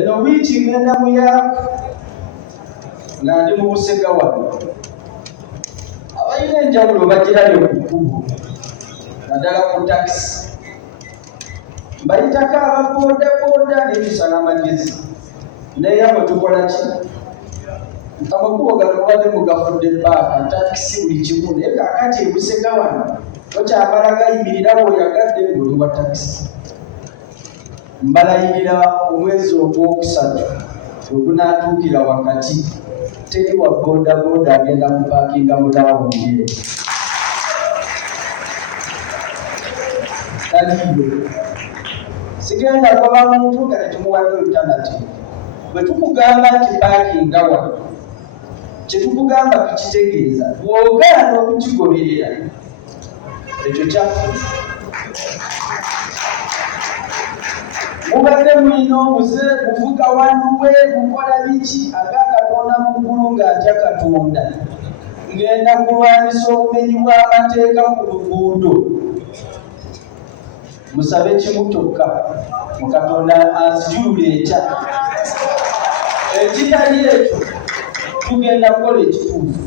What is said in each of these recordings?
eno wiiki ngenda muyaako nga ndi mu Busega wano. Abalina enjawulo bagirabye ku kkubo naddala ku takisi. Mbayitako ababooda n'ebisala amagezi naye abo tukola ki? Amakubo gano mubadde mugafudde ebbaaka takisi buli kimu, naye kaakati e Busega wano tokyamala gayimirira bw'oyagadde ng'oli wa takisi. Mbalayirira omwezi ogwokusatu ogunaatuukira wakati teri wa boodabooda agenda kupaakinga mulaawungire. Taliyo sigenda kuba muntu nga tetumuwadde alternative. Bwe tukugamba nti paakinga wano kyetukugamba tukitegeeza, bw'ogaana okukigoberera ekyo kyaffe. Mubadde mulina omuze muvuga wanuwe mukola biki agakatonda mu ggulu ng'atya Katonda, ngenda kulwanyisa obumenyi bw'amateeka ku luguudo. Musabe kimu kyokka, Katonda azijulula ekya. Ekitali ekyo tugenda kukola ekituufu.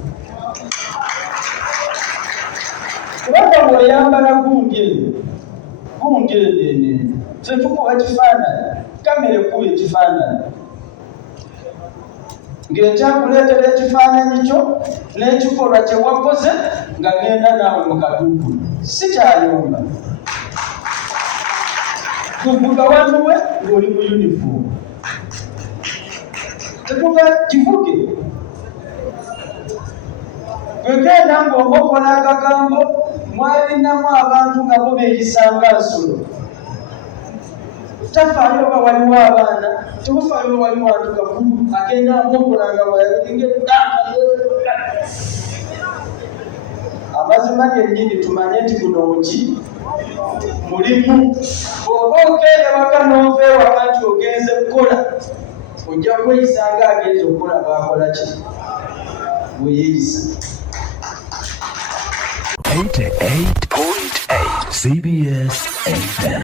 Kubanga bw'oyambala gundi eno tetukuba kifaananyi, kamera ekuba ekifaananyi. Ng'ekyakuleetera ekifaananyi kyo n'ekikolwa kye wakoze nga ngenda naawe mu kaduukulu si kyayomba. Kuvuga wanuwe ng'oli mu yunifoomu. Tetuva kivuge. Gwegenda ng'obokola akagambo mwalinamu abantu nga bo beeyisanga nsolo. Tafaayo oba waliwo abaana, tebufaayo oba waliwo abantu bakulu agenda amokola nga bwalinga amazima gennyini tumanye nti guno muki mulimu. Bw'oba okeere waka n'ova ewaka nti ogenze kukola, ojja kweyisa nga agenze okukola bw'akola ki bweyeeyisa. 88.8 CBS FM.